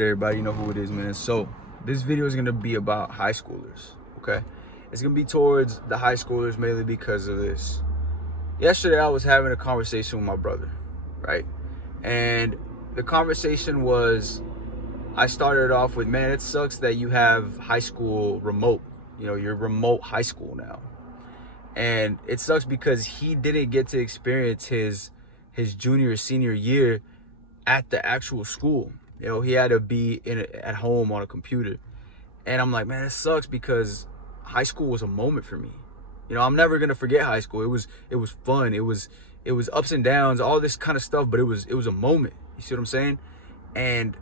Everybody, you know who it is, man. So this video is going to be about high schoolers. Okay, it's going to be towards the high schoolers mainly because of this. Yesterday I was having a conversation with my brother, right? And the conversation was, I started off with, man, it sucks that you have high school remote. You know, you're remote high school now. And it sucks because he didn't get to experience his junior or senior year at the actual school. You know, he had to be at home on a computer. And I'm like, man, it sucks because high school was a moment for me. You know, I'm never gonna forget high school. It was fun. It was ups and downs, all this kind of stuff, but it was a moment. You see what I'm saying? And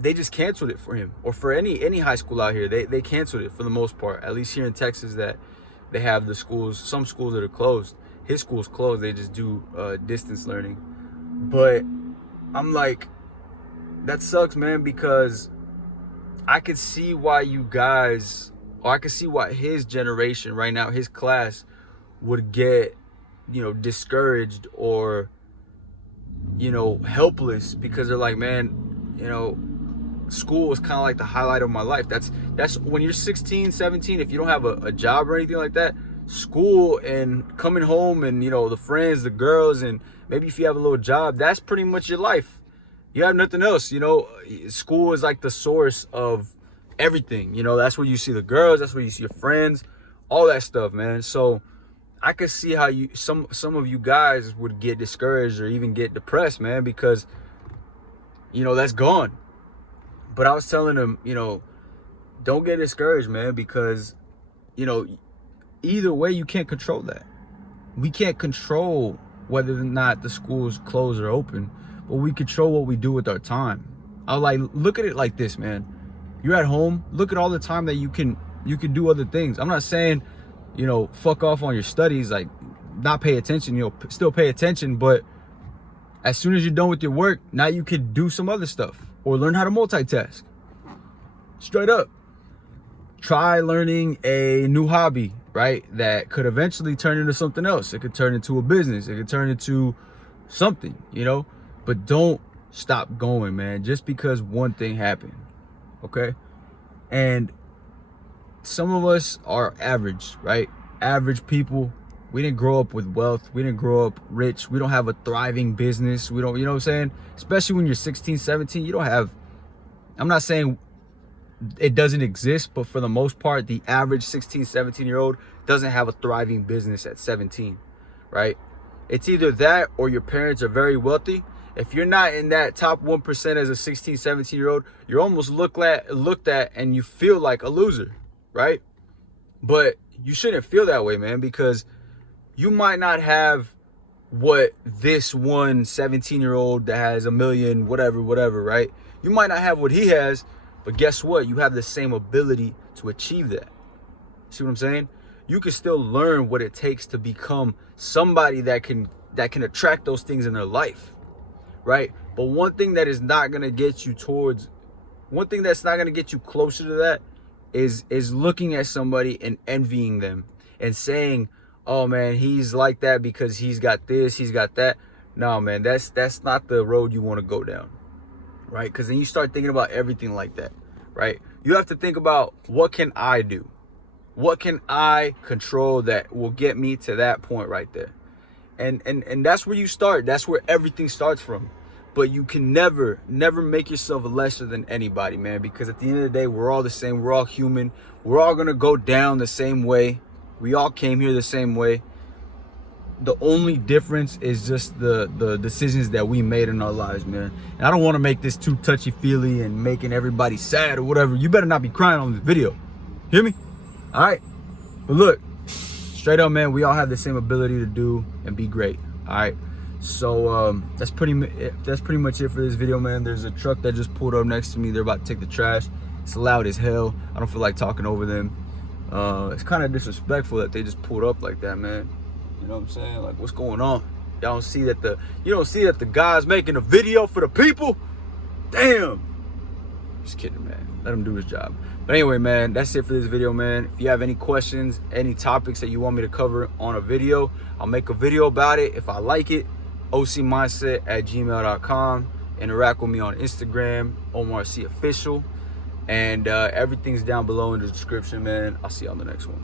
they just canceled it for him, or for any high school out here. They canceled it for the most part. At least here in Texas, that they have the schools, some schools that are closed. His school's closed. They just do distance learning. But I'm like, that sucks, man, because I could see why you guys, or I could see why his generation right now, his class, would get, you know, discouraged or, you know, helpless, because they're like, man, you know, school is kind of like the highlight of my life. That's when you're 16, 17, if you don't have a job or anything like that, school and coming home and, you know, the friends, the girls, and maybe if you have a little job, that's pretty much your life. You have nothing else, you know. School is like the source of everything, you know. That's where you see the girls, that's where you see your friends, all that stuff, man. So I could see how some of you guys would get discouraged or even get depressed, man, because, you know, that's gone. But I was telling him, you know, don't get discouraged, man, because, you know, either way, you can't control that. We can't control whether or not the schools close or open, but we control what we do with our time. I like, look at it like this, man. You're at home. Look at all the time that you can do other things. I'm not saying, you know, fuck off on your studies, like not pay attention. You know, still pay attention, but as soon as you're done with your work, now you can do some other stuff or learn how to multitask. Straight up. Try learning a new hobby, right? That could eventually turn into something else. It could turn into a business. It could turn into something, you know? But don't stop going, man, just because one thing happened, okay? And some of us are average, right? Average people. We didn't grow up with wealth. We didn't grow up rich. We don't have a thriving business. We don't, you know what I'm saying? Especially when you're 16, 17, you don't have, I'm not saying it doesn't exist, but for the most part, the average 16, 17-year-old doesn't have a thriving business at 17, right? It's either that or your parents are very wealthy. If you're not in that top 1% as a 16, 17-year-old, you're almost looked at and you feel like a loser, right? But you shouldn't feel that way, man, because you might not have what this one 17-year-old that has a million, whatever, right? You might not have what he has, but guess what? You have the same ability to achieve that. See what I'm saying? You can still learn what it takes to become somebody that can attract those things in their life, right? But one thing that is not going to get you one thing that's not going to get you closer to that is looking at somebody and envying them and saying, oh man, he's like that because he's got this, he's got that. No, man, that's not the road you want to go down, right? Because then you start thinking about everything like that, right? You have to think about, what can I do? What can I control that will get me to that point right there? And that's where you start. That's where everything starts from. But you can never make yourself lesser than anybody, man, because at the end of the day, we're all the same. We're all human. We're all going to go down the same way. We all came here the same way. The only difference is just the decisions that we made in our lives, man. And I don't want to make this too touchy-feely and making everybody sad or whatever. You better not be crying on this video. Hear me? All right? But look, straight up, man, we all have the same ability to do and be great. All right? So that's pretty much it for this video, man. There's a truck that just pulled up next to me. They're about to take the trash. It's loud as hell. I don't feel like talking over them. It's kind of disrespectful that they just pulled up like that, man. You know what I'm saying? Like, what's going on? Y'all don't see that you don't see that the guy's making a video for the people? Damn. Just kidding, man. Let him do his job. But anyway, man, that's it for this video, man. If you have any questions, any topics that you want me to cover on a video, I'll make a video about it. If I like it, ocmindset@gmail.com. Interact with me on Instagram, OmarC Official. And everything's down below in the description, man. I'll see you on the next one.